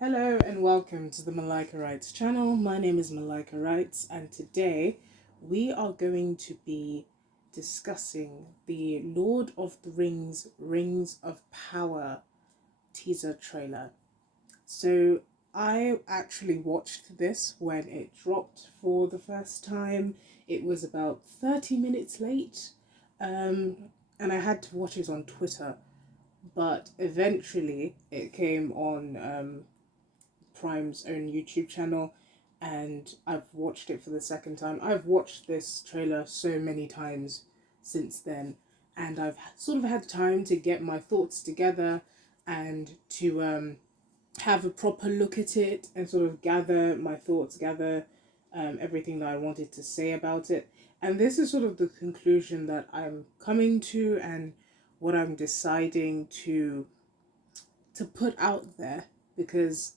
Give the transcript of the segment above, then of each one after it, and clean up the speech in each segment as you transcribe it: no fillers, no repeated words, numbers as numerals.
Hello and welcome to the Malika Writes channel. My name is Malika Writes, and today we are going to be discussing the Lord of the Rings Rings of Power teaser trailer. So I actually watched this when it dropped for the first time. It was about 30 minutes late, um, and I had to watch it on Twitter, but eventually it came on Prime's own YouTube channel, and I've watched it for the second time. I've watched this trailer so many times since then, and I've sort of had time to get my thoughts together and to have a proper look at it and sort of gather my thoughts, gather everything that I wanted to say about it. And this is sort of the conclusion that I'm coming to and what I'm deciding to put out there, because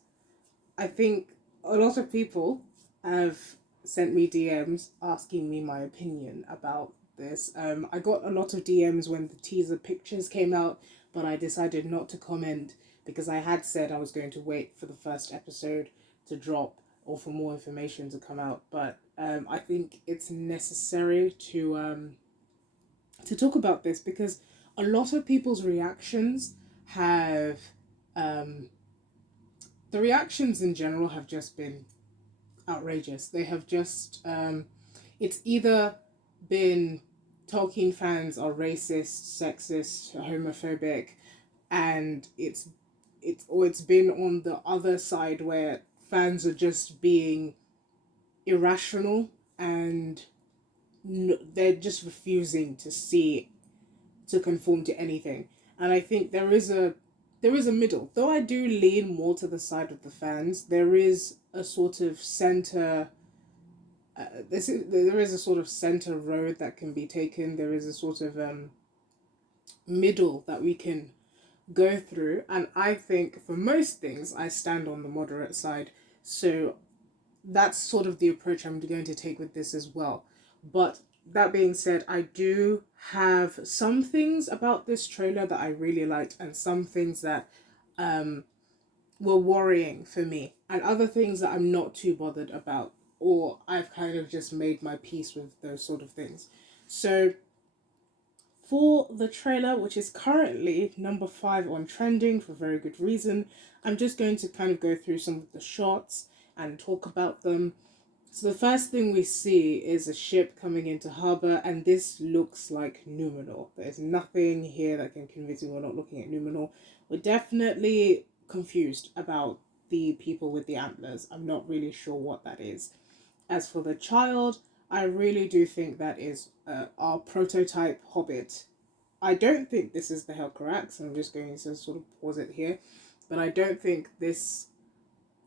I think a lot of people have sent me DMs asking me my opinion about this. I got a lot of DMs when the teaser pictures came out, but I decided not to comment because I had said I was going to wait for the first episode to drop or for more information to come out. But I think it's necessary to talk about this because a lot of people's reactions have um, the reactions in general have just been outrageous. They have just it's either been Tolkien fans are racist, sexist, homophobic, and it's been on the other side where fans are just being irrational and they're just refusing to conform to anything. And I think there is a middle. Though I do lean more to the side of the fans, there is a sort of center. There is a sort of center road that can be taken. There is a sort of middle that we can go through, and I think for most things I stand on the moderate side. So that's sort of the approach I'm going to take with this as well. But that being said, I do have some things about this trailer that I really liked, and some things that um, were worrying for me, and other things that I'm not too bothered about, or I've kind of just made my peace with those sort of things. So, for the trailer, which is currently number 5 on trending for very good reason, I'm just going to kind of go through some of the shots and talk about them. So the first thing we see is a ship coming into harbour, and this looks like Numenor. There's nothing here that can convince me we're not looking at Numenor. We're definitely confused about the people with the antlers. I'm not really sure what that is. As for the child, I really do think that is our prototype hobbit. I don't think this is the Helcarax. I'm just going to sort of pause it here. But I don't think this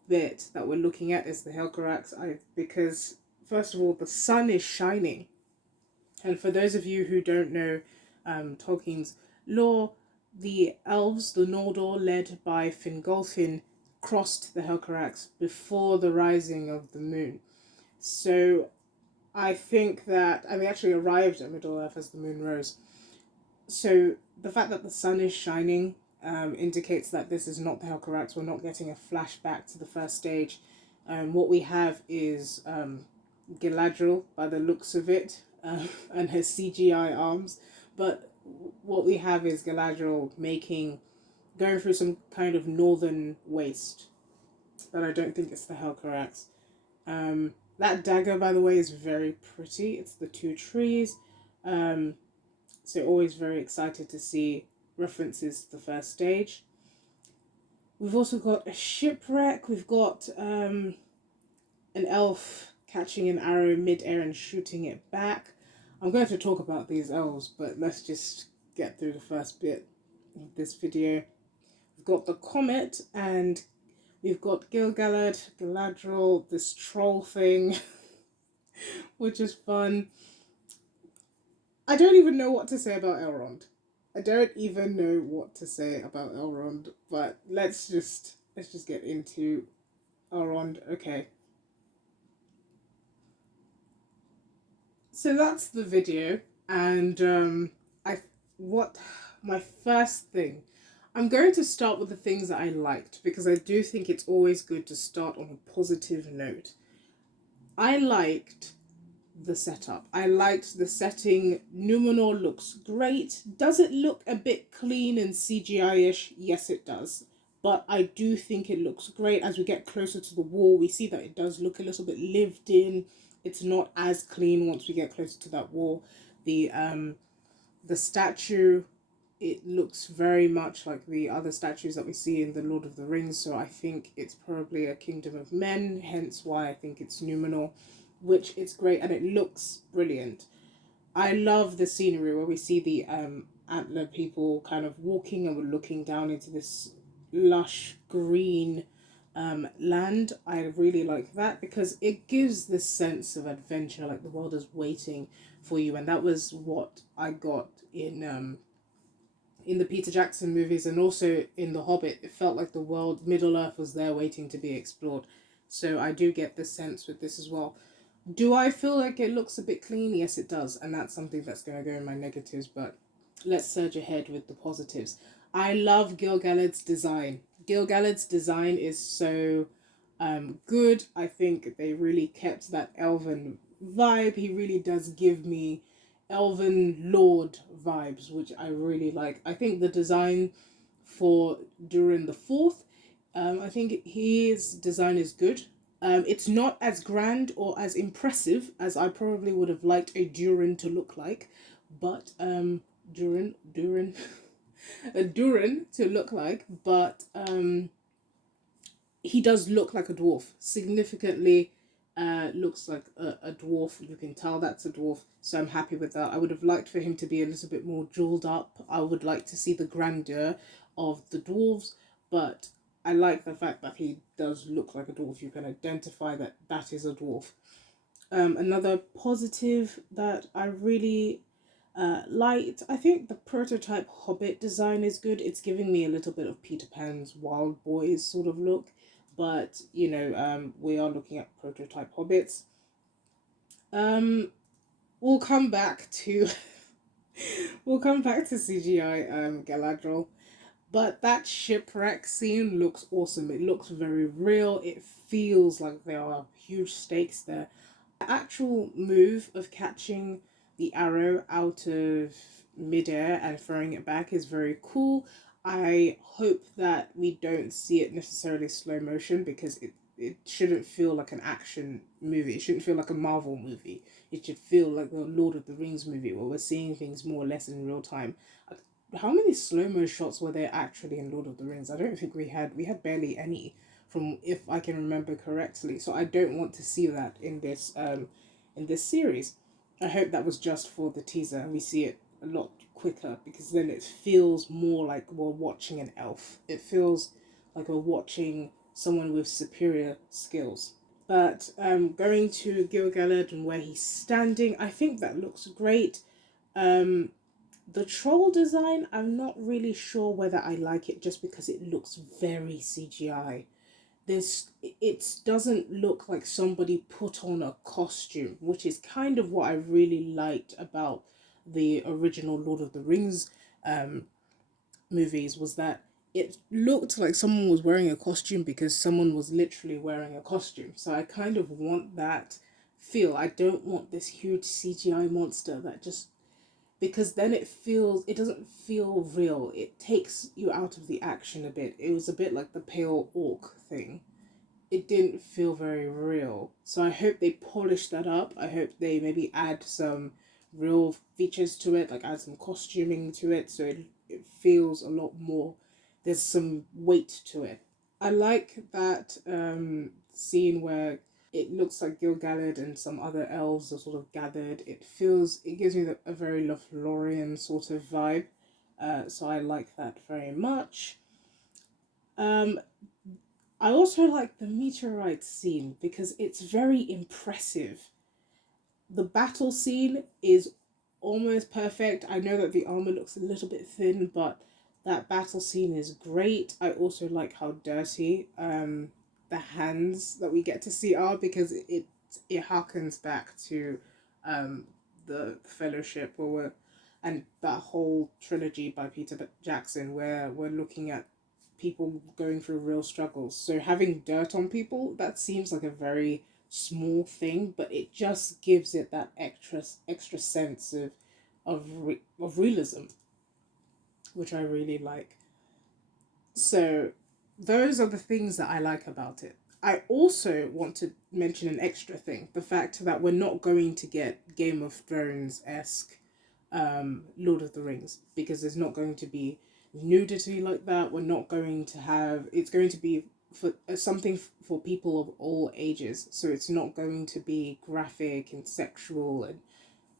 bit that we're looking at is the Helcarax, because first of all the sun is shining, and for those of you who don't know Tolkien's lore, the elves, the Noldor led by Fingolfin, crossed the Helcarax before the rising of the moon. So I think that, and they actually arrived at Middle Earth as the moon rose. So the fact that the sun is shining indicates that this is not the Helcarax. We're not getting a flashback to the first stage. What we have is Galadriel, by the looks of it, and her CGI arms. But what we have is Galadriel going through some kind of northern waste. But I don't think it's the Helcarax. That dagger, by the way, is very pretty. It's the two trees. So always very excited to see references to the first stage. We've also got a shipwreck. We've got an elf catching an arrow mid-air and shooting it back. I'm going to talk about these elves, but let's just get through the first bit of this video. We've got the comet, and we've got Gil-galad, Galadriel, this troll thing, which is fun. I don't even know what to say about Elrond. I don't even know what to say about Elrond, but let's just get into Elrond. Okay. So that's the video, and I what my first thing, I'm going to start with the things that I liked because I do think it's always good to start on a positive note. I liked the setup. I liked the setting. Numenor looks great. Does it look a bit clean and CGI-ish? Yes, it does. But I do think it looks great. As we get closer to the wall, we see that it does look a little bit lived in. It's not as clean once we get closer to that wall. The statue, it looks very much like the other statues that we see in the Lord of the Rings, so I think it's probably a kingdom of men, hence why I think it's Numenor, which is great and it looks brilliant. I love the scenery where we see the antler people kind of walking and we're looking down into this lush green land. I really like that because it gives this sense of adventure, like the world is waiting for you, and that was what I got in the Peter Jackson movies and also in The Hobbit. It felt like the world, Middle Earth, was there waiting to be explored. So I do get this sense with this as well. Do I feel like it looks a bit clean? Yes, it does, and that's something that's going to go in my negatives, but let's surge ahead with the positives. I love Gil-galad's design. Gil-galad's design is so good. I think they really kept that elven vibe. He really does give me elven lord vibes, which I really like. I think the design for Durin the Fourth, I think his design is good. It's not as grand or as impressive as I probably would have liked a Durin to look like, but Durin, a Durin to look like, but he does look like a dwarf. Significantly, looks like a dwarf. You can tell that's a dwarf, so I'm happy with that. I would have liked for him to be a little bit more jeweled up. I would like to see the grandeur of the dwarves, but I like the fact that he does look like a dwarf. You can identify that that is a dwarf. Another positive that I really liked, I think the prototype Hobbit design is good. It's giving me a little bit of Peter Pan's Wild Boys sort of look, but we are looking at prototype Hobbits. We'll come back to we'll come back to CGI Galadriel. But that shipwreck scene looks awesome. It looks very real. It feels like there are huge stakes there. The actual move of catching the arrow out of midair and throwing it back is very cool. I hope that we don't see it necessarily slow motion because it shouldn't feel like an action movie. It shouldn't feel like a Marvel movie. It should feel like a Lord of the Rings movie where we're seeing things more or less in real time. How many slow mo shots were there actually in Lord of the Rings? I don't think we had barely any, from if I can remember correctly. So I don't want to see that in this series. I hope that was just for the teaser and we see it a lot quicker because then it feels more like we're watching an elf. It feels like we're watching someone with superior skills. But going to Gil-galad and where he's standing, I think that looks great. The troll design, I'm not really sure whether I like it just because it looks very CGI. It doesn't look like somebody put on a costume, which is kind of what I really liked about the original Lord of the Rings movies, was that it looked like someone was wearing a costume because someone was literally wearing a costume. So I kind of want that feel. I don't want this huge CGI monster that just, because then it doesn't feel real. It takes you out of the action a bit. It was a bit like the pale orc thing. It didn't feel very real. So I hope they polish that up. I hope they maybe add some real features to it, like add some costuming to it so it feels a lot more, there's some weight to it. I like that scene where it looks like Gil-galad and some other elves are sort of gathered. It gives me a very Lothlorien sort of vibe. So I like that very much. I also like the meteorite scene because it's very impressive. The battle scene is almost perfect. I know that the armor looks a little bit thin, but that battle scene is great. I also like how dirty the hands that we get to see are because it harkens back to the Fellowship where and that whole trilogy by Peter Jackson, where we're looking at people going through real struggles. So having dirt on people, that seems like a very small thing, but it just gives it that extra sense of realism, which I really like. So those are the things that I like about it. I also want to mention an extra thing, the fact that we're not going to get Game of Thrones esque Lord of the Rings, because there's not going to be nudity like that. We're not going to have, it's going to be for something for people of all ages. So it's not going to be graphic and sexual and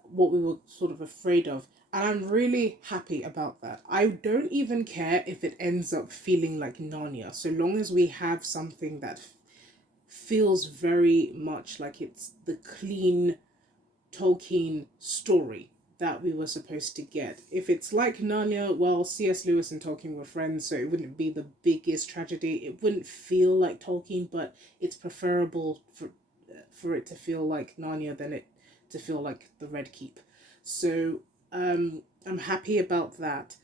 what we were sort of afraid of. And I'm really happy about that. I don't even care if it ends up feeling like Narnia, so long as we have something that feels very much like it's the clean Tolkien story that we were supposed to get. If it's like Narnia, well, C.S. Lewis and Tolkien were friends, so it wouldn't be the biggest tragedy. It wouldn't feel like Tolkien, but it's preferable for it to feel like Narnia than it to feel like the Red Keep. So I'm happy about that.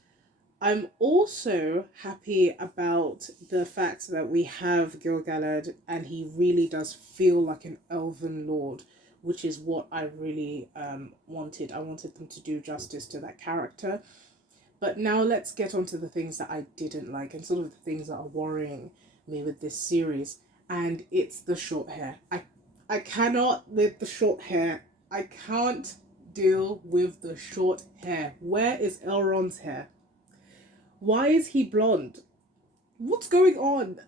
I'm also happy about the fact that we have Gil-galad and he really does feel like an elven lord, which is what I really wanted. I wanted them to do justice to that character. But now let's get on to the things that I didn't like and sort of the things that are worrying me with this series. And it's the short hair. I cannot with the short hair. I can't deal with the short hair. Where is Elrond's hair? Why is he blonde? What's going on?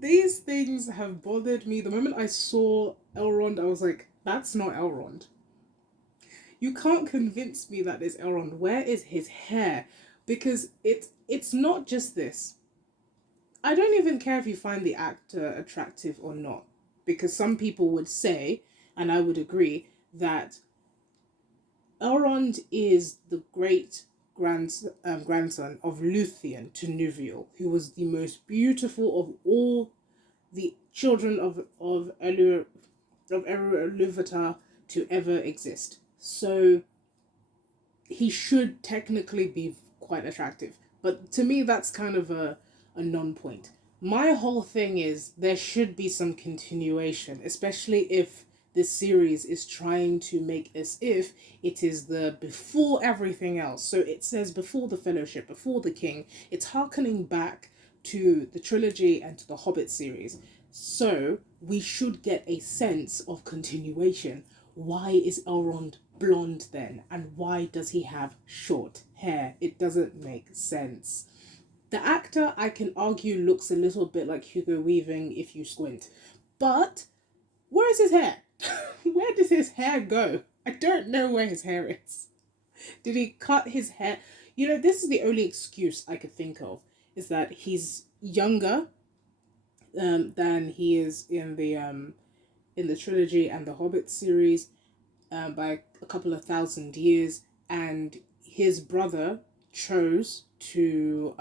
These things have bothered me. The moment I saw Elrond, I was like, that's not Elrond. You can't convince me that is Elrond. Where is his hair? Because it's not just this. I don't even care if you find the actor attractive or not. Because some people would say, and I would agree, that Elrond is the great grandson of Luthien to Nuviel, who was the most beautiful of all the children of Eru to ever exist. So he should technically be quite attractive. But to me, that's kind of a non-point. My whole thing is there should be some continuation, especially if this series is trying to make as if it is the before everything else. So it says before the Fellowship, before the King. It's harkening back to the trilogy and to the Hobbit series. So we should get a sense of continuation. Why is Elrond blonde then? And why does he have short hair? It doesn't make sense. The actor, I can argue, looks a little bit like Hugo Weaving if you squint. But where is his hair? Where does his hair go? I don't know where his hair is. Did he cut his hair? You know, this is the only excuse I could think of, is that he's younger than he is in the trilogy and the Hobbit series by a couple of thousand years, and his brother chose to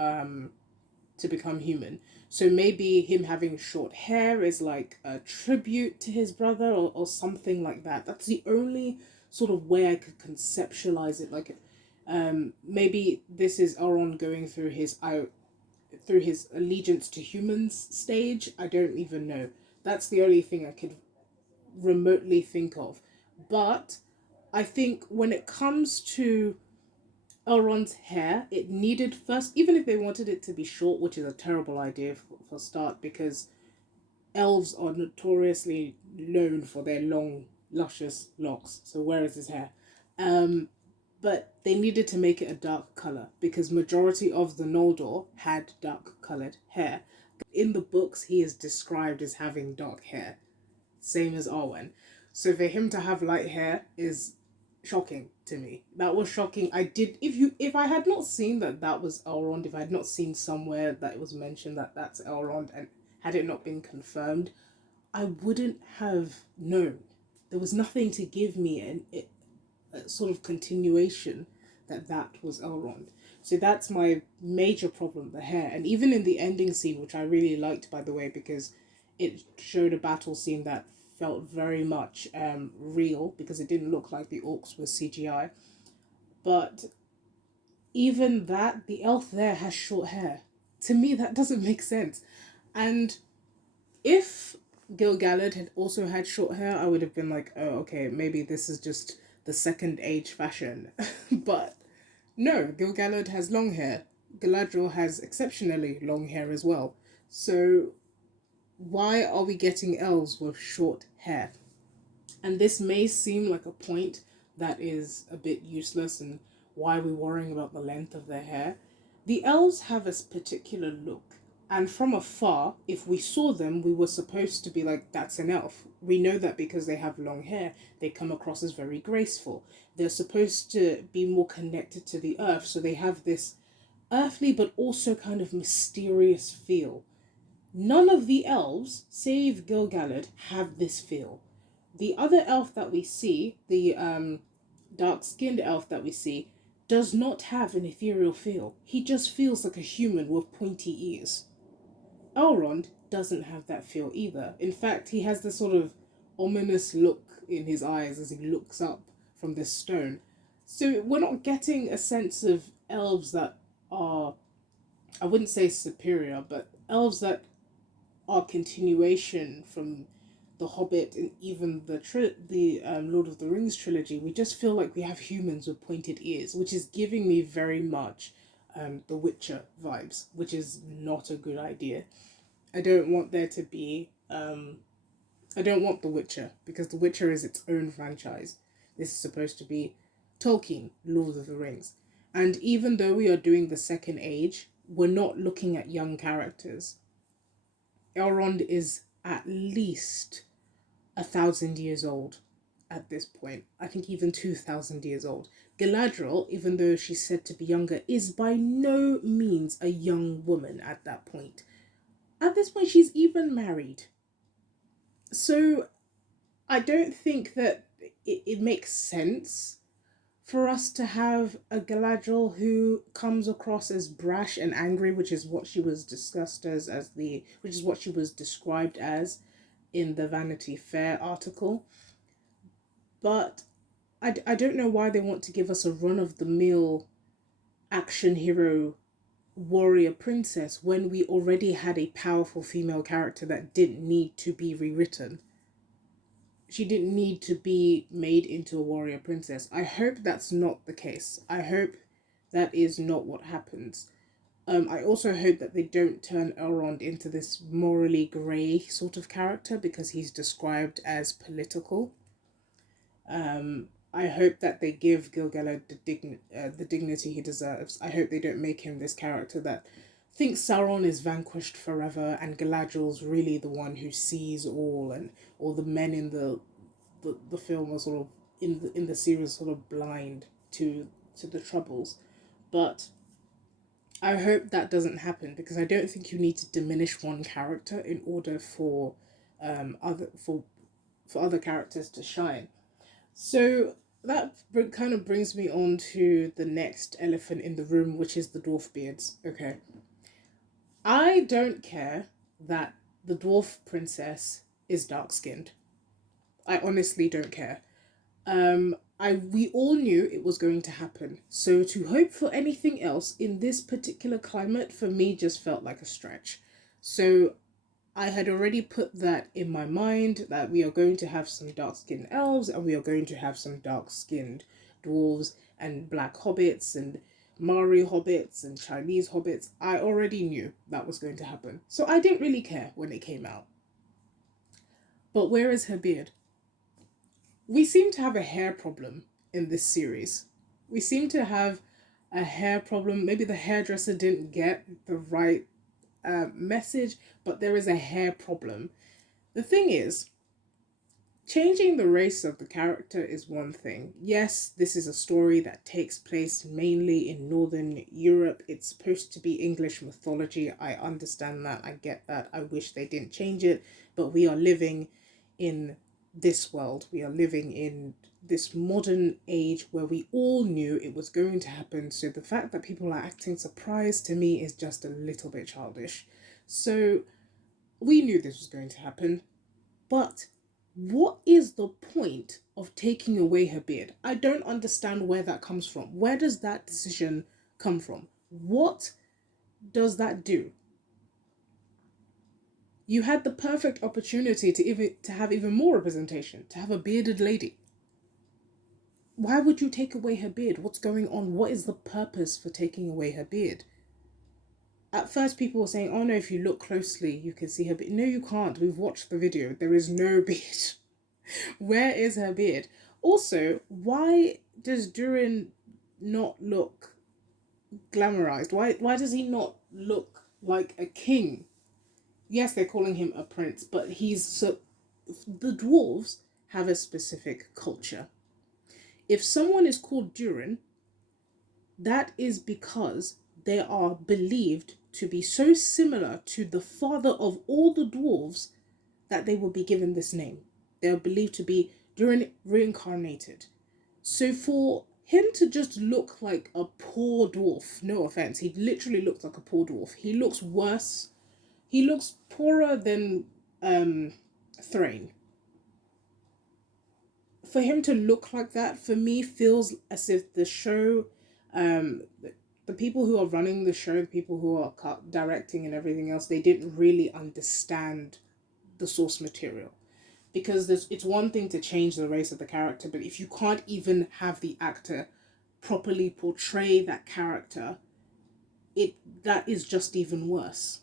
become human. So maybe him having short hair is like a tribute to his brother, or something like that. That's the only sort of way I could conceptualize it. Like, maybe this is Elrond going through his allegiance to humans stage. I don't even know. That's the only thing I could remotely think of. But I think when it comes to Elrond's hair, it needed first, even if they wanted it to be short, which is a terrible idea for start, because elves are notoriously known for their long, luscious locks. So where is his hair? But they needed to make it a dark color because majority of the Noldor had dark colored hair. In the books, he is described as having dark hair, same as Arwen. So for him to have light hair is shocking to me. That was shocking. If I had not seen that was Elrond, if I had not seen somewhere that it was mentioned that that's Elrond, and had it not been confirmed, I wouldn't have known. There was nothing to give me a sort of continuation that was Elrond. So that's my major problem, the hair. And even in the ending scene, which I really liked, by the way, because it showed a battle scene that felt very much real, because it didn't look like the orcs were CGI. But even that, the elf there has short hair. To me, that doesn't make sense. And if Gil-galad had also had short hair, I would have been like, oh, okay, maybe this is just the second age fashion. But no, Gil-galad has long hair. Galadriel has exceptionally long hair as well. So why are we getting elves with short hair? And this may seem like a point that is a bit useless and why are we worrying about the length of their hair? The elves have a particular look. And from afar, if we saw them, we were supposed to be like, that's an elf. We know that because they have long hair. They come across as very graceful. They're supposed to be more connected to the earth. So they have this earthly but also kind of mysterious feel. None of the elves, save Gil-galad, have this feel. The other elf that we see, the dark-skinned elf that we see, does not have an ethereal feel. He just feels like a human with pointy ears. Elrond doesn't have that feel either. In fact, he has this sort of ominous look in his eyes as he looks up from this stone. So we're not getting a sense of elves that are, I wouldn't say superior, but elves that are continuation from the Hobbit and even the Lord of the Rings trilogy. We just feel like we have humans with pointed ears, which is giving me very much the Witcher vibes, which is not a good idea. I don't want there to be. I don't want The Witcher because The Witcher is its own franchise. This is supposed to be Tolkien, Lord of the Rings. And even though we are doing the Second Age, we're not looking at young characters. Elrond is at least 1,000 years old at this point. I think even 2,000 years old. Galadriel, even though she's said to be younger, is by no means a young woman at that point. At this point, she's even married. So I don't think that it makes sense for us to have a Galadriel who comes across as brash and angry, which is what she was discussed which is what she was described as in the Vanity Fair article. But I don't know why they want to give us a run of the mill action hero warrior princess when we already had a powerful female character that didn't need to be rewritten. She didn't need to be made into a warrior princess. I hope that's not the case. I hope that is not what happens. I also hope that they don't turn Elrond into this morally grey sort of character because he's described as political. I hope that they give Gil-galad the dignity he deserves. I hope they don't make him this character that thinks Sauron is vanquished forever and Galadriel's really the one who sees all, and all the men in the film are sort of in the series sort of blind to the troubles. But I hope that doesn't happen because I don't think you need to diminish one character in order for other characters to shine. So that kind of brings me on to the next elephant in the room, which is the dwarf beards. Okay. I don't care that the dwarf princess is dark skinned. I honestly don't care. We all knew it was going to happen. So to hope for anything else in this particular climate for me just felt like a stretch. So I had already put that in my mind that we are going to have some dark skinned elves and we are going to have some dark skinned dwarves and black hobbits and Maori hobbits and Chinese hobbits. I already knew that was going to happen. So I didn't really care when it came out. But where is her beard? We seem to have a hair problem in this series. We seem to have a hair problem. Maybe the hairdresser didn't get the right message, but there is a hair problem. The thing is, changing the race of the character is one thing. Yes, this is a story that takes place mainly in Northern Europe. It's supposed to be English mythology. I understand that. I get that. I wish they didn't change it, but we are living in this world. We are living in this modern age where we all knew it was going to happen. So the fact that people are acting surprised to me is just a little bit childish. So we knew this was going to happen, but what is the point of taking away her beard? I don't understand where that comes from. Where does that decision come from? What does that do? You had the perfect opportunity to have even more representation, to have a bearded lady. Why would you take away her beard? What's going on? What is the purpose for taking away her beard? At first, people were saying, oh no, if you look closely, you can see her beard. No, you can't. We've watched the video. There is no beard. Where is her beard? Also, why does Durin not look glamorized? Why does he not look like a king? Yes, they're calling him a prince, but he's so. The dwarves have a specific culture. If someone is called Durin, that is because they are believed to be so similar to the father of all the dwarves that they will be given this name. They are believed to be Durin reincarnated. So for him to just look like a poor dwarf, no offense, he literally looks like a poor dwarf. He looks worse. He looks poorer than Thrain. For him to look like that, for me, feels as if the show, the people who are running the show, the people who are directing and everything else, they didn't really understand the source material. Because it's one thing to change the race of the character, but if you can't even have the actor properly portray that character, that is just even worse.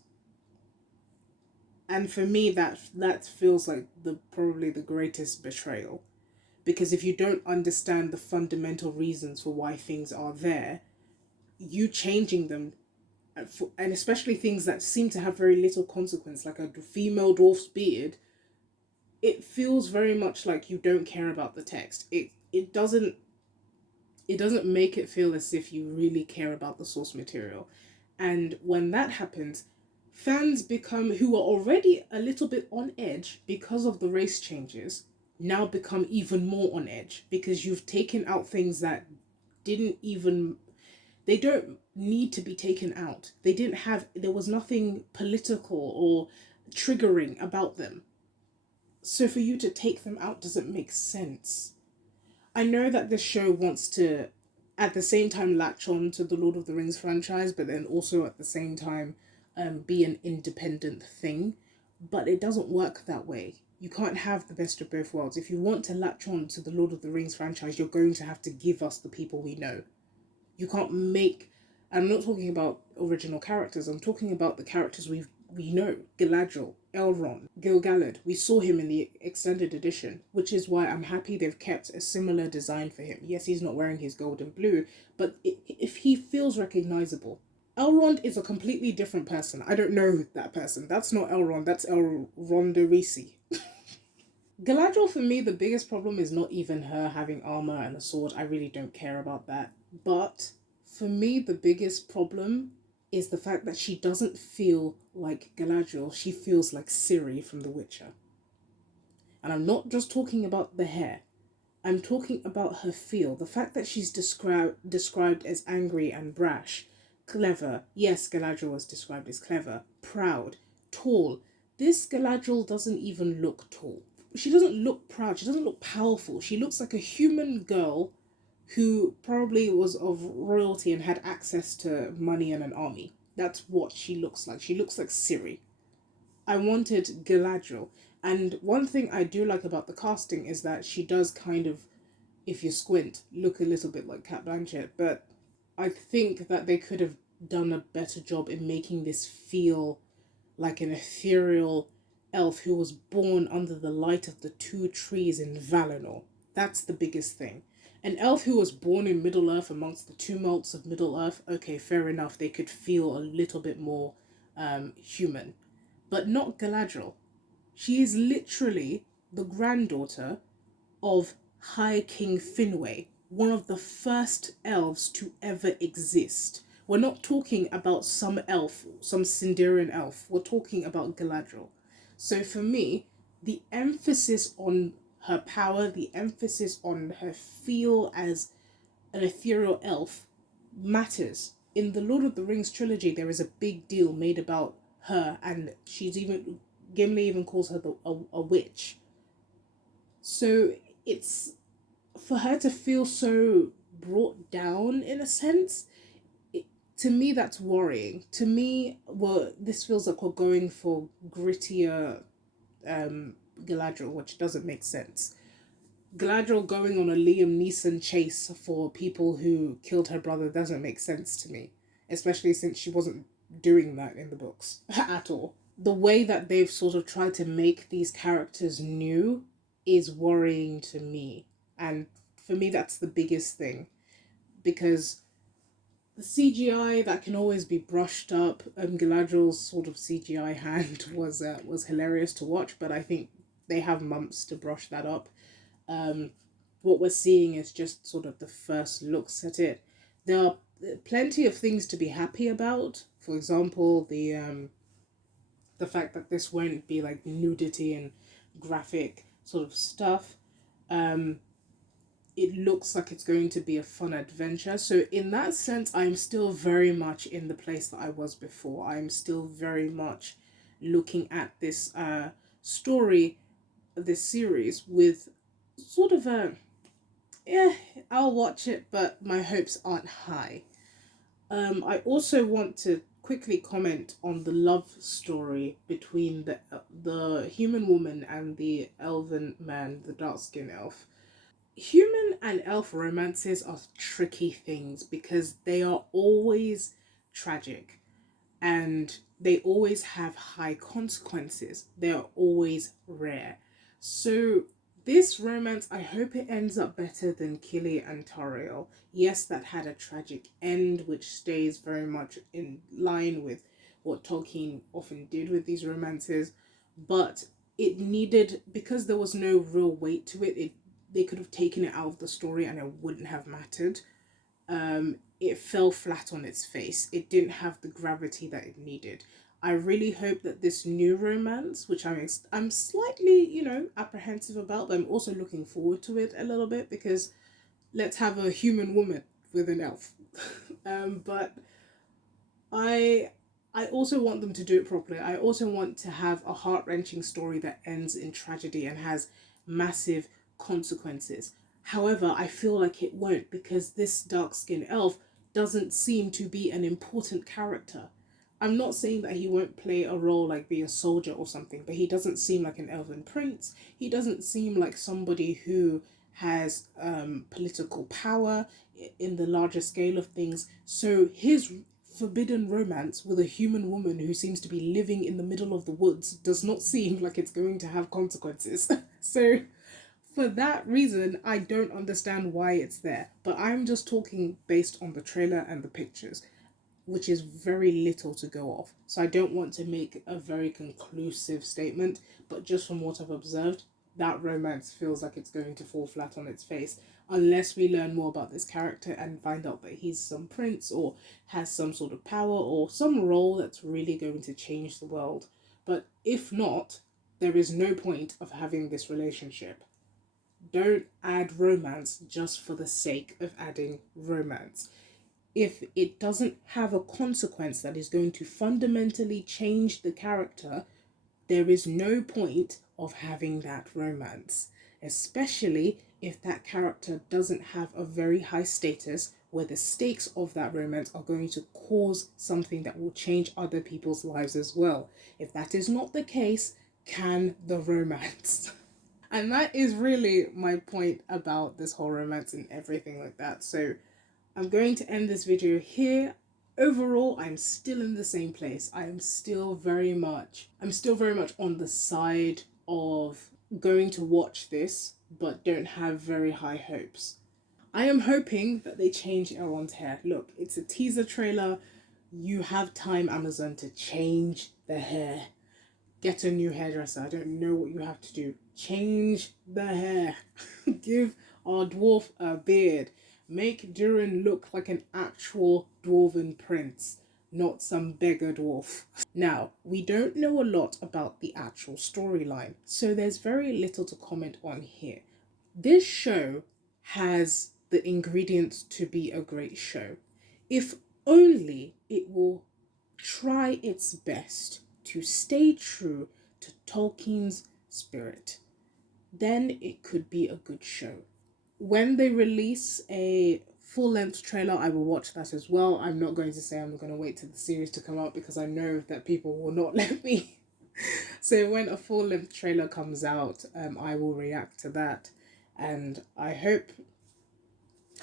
And for me, that feels like probably the greatest betrayal, because if you don't understand the fundamental reasons for why things are there, you changing them, and especially things that seem to have very little consequence, like a female dwarf's beard, it feels very much like you don't care about the text. It doesn't make it feel as if you really care about the source material. And when that happens, fans become, who are already a little bit on edge because of the race changes, now become even more on edge because you've taken out things that they don't need to be taken out. There was nothing political or triggering about them. So for you to take them out doesn't make sense. I know that this show wants to, at the same time, latch on to the Lord of the Rings franchise, but then also at the same time, be an independent thing. But it doesn't work that way. You can't have the best of both worlds. If you want to latch on to the Lord of the Rings franchise, you're going to have to give us the people we know. You can't make. I'm not talking about original characters. I'm talking about the characters we know. Galadriel, Elrond, Gil-galad. We saw him in the extended edition, which is why I'm happy they've kept a similar design for him. Yes, he's not wearing his gold and blue, but if he feels recognizable. Elrond is a completely different person. I don't know that person. That's not Elrond. That's Elrondorisi. Galadriel, for me, the biggest problem is not even her having armor and a sword. I really don't care about that. But for me, the biggest problem is the fact that she doesn't feel like Galadriel. She feels like Ciri from The Witcher. And I'm not just talking about the hair. I'm talking about her feel. The fact that she's described as angry and brash, clever. Yes, Galadriel was described as clever, proud, tall. This Galadriel doesn't even look tall. She doesn't look proud. She doesn't look powerful. She looks like a human girl who probably was of royalty and had access to money and an army. That's what she looks like. She looks like Ciri. I wanted Galadriel. And one thing I do like about the casting is that she does kind of, if you squint, look a little bit like Cate Blanchett. But I think that they could have done a better job in making this feel like an ethereal elf who was born under the light of the two trees in Valinor. That's the biggest thing. An elf who was born in Middle-earth amongst the tumults of Middle-earth, okay, fair enough, they could feel a little bit more human. But not Galadriel. She is literally the granddaughter of High King Finwë, one of the first elves to ever exist. We're not talking about some elf, some Sindarian elf. We're talking about Galadriel. So for me, the emphasis on her power, the emphasis on her feel as an ethereal elf matters. In the Lord of the Rings trilogy, there is a big deal made about her, and Gimli even calls her a witch. So it's, for her to feel so brought down in a sense, To me, that's worrying. To me, well, this feels like we're going for grittier Galadriel, which doesn't make sense. Galadriel going on a Liam Neeson chase for people who killed her brother doesn't make sense to me, especially since she wasn't doing that in the books at all. The way that they've sort of tried to make these characters new is worrying to me. And for me, that's the biggest thing because the CGI that can always be brushed up. Galadriel's sort of CGI hand was hilarious to watch, but I think they have months to brush that up. Um, what we're seeing is just sort of the first looks at it. There are plenty of things to be happy about. For example, the fact that this won't be like nudity and graphic sort of stuff. Um, it looks like it's going to be a fun adventure. So in that sense, I'm still very much in the place that I was before. I'm still very much looking at this story, this series with sort of a yeah, I'll watch it, but my hopes aren't high. I also want to quickly comment on the love story between the human woman and the elven man, the dark skinned elf. Human and elf romances are tricky things because they are always tragic and they always have high consequences. They are always rare. So this romance, I hope it ends up better than Kili and Tariel. Yes, that had a tragic end, which stays very much in line with what Tolkien often did with these romances, but it needed, because there was no real weight to it, they could have taken it out of the story and it wouldn't have mattered. It fell flat on its face. It didn't have the gravity that it needed. I really hope that this new romance, which I'm slightly, apprehensive about, but I'm also looking forward to it a little bit because let's have a human woman with an elf. But I I also want them to do it properly. I also want to have a heart wrenching story that ends in tragedy and has massive consequences. However, I feel like it won't because this dark skinned elf doesn't seem to be an important character. I'm not saying that he won't play a role like be a soldier or something, but he doesn't seem like an elven prince. He doesn't seem like somebody who has political power in the larger scale of things. So his forbidden romance with a human woman who seems to be living in the middle of the woods does not seem like it's going to have consequences. So for that reason, I don't understand why it's there. But I'm just talking based on the trailer and the pictures, which is very little to go off. So I don't want to make a very conclusive statement, but just from what I've observed, that romance feels like it's going to fall flat on its face unless we learn more about this character and find out that he's some prince or has some sort of power or some role that's really going to change the world. But if not, there is no point of having this relationship. Don't add romance just for the sake of adding romance. If it doesn't have a consequence that is going to fundamentally change the character, there is no point of having that romance, especially if that character doesn't have a very high status where the stakes of that romance are going to cause something that will change other people's lives as well. If that is not the case, can the romance? And that is really my point about this whole romance and everything like that. So I'm going to end this video here. Overall, I'm still in the same place. I'm still very much on the side of going to watch this, but don't have very high hopes. I am hoping that they change Elrond's hair. Look, it's a teaser trailer. You have time, Amazon, to change the hair. Get a new hairdresser. I don't know what you have to do. Change the hair. Give our dwarf a beard. Make Durin look like an actual dwarven prince, not some beggar dwarf. Now, we don't know a lot about the actual storyline, so there's very little to comment on here. This show has the ingredients to be a great show. If only it will try its best to stay true to Tolkien's spirit, then it could be a good show. When they release a full-length trailer, I will watch that as well. I'm not going to say I'm going to wait till the series to come out, because I know that people will not let me. So when a full-length trailer comes out, I will react to that, and I hope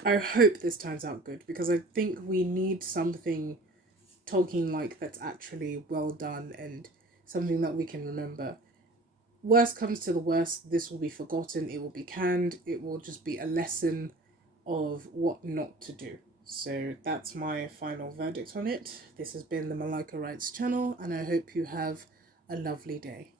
this turns out good, because I think we need something Tolkien like that's actually well done and something that we can remember. Worst comes to the worst, this will be forgotten, it will be canned, it will just be a lesson of what not to do. So that's my final verdict on it. This has been the Malika Writes channel, and I hope you have a lovely day.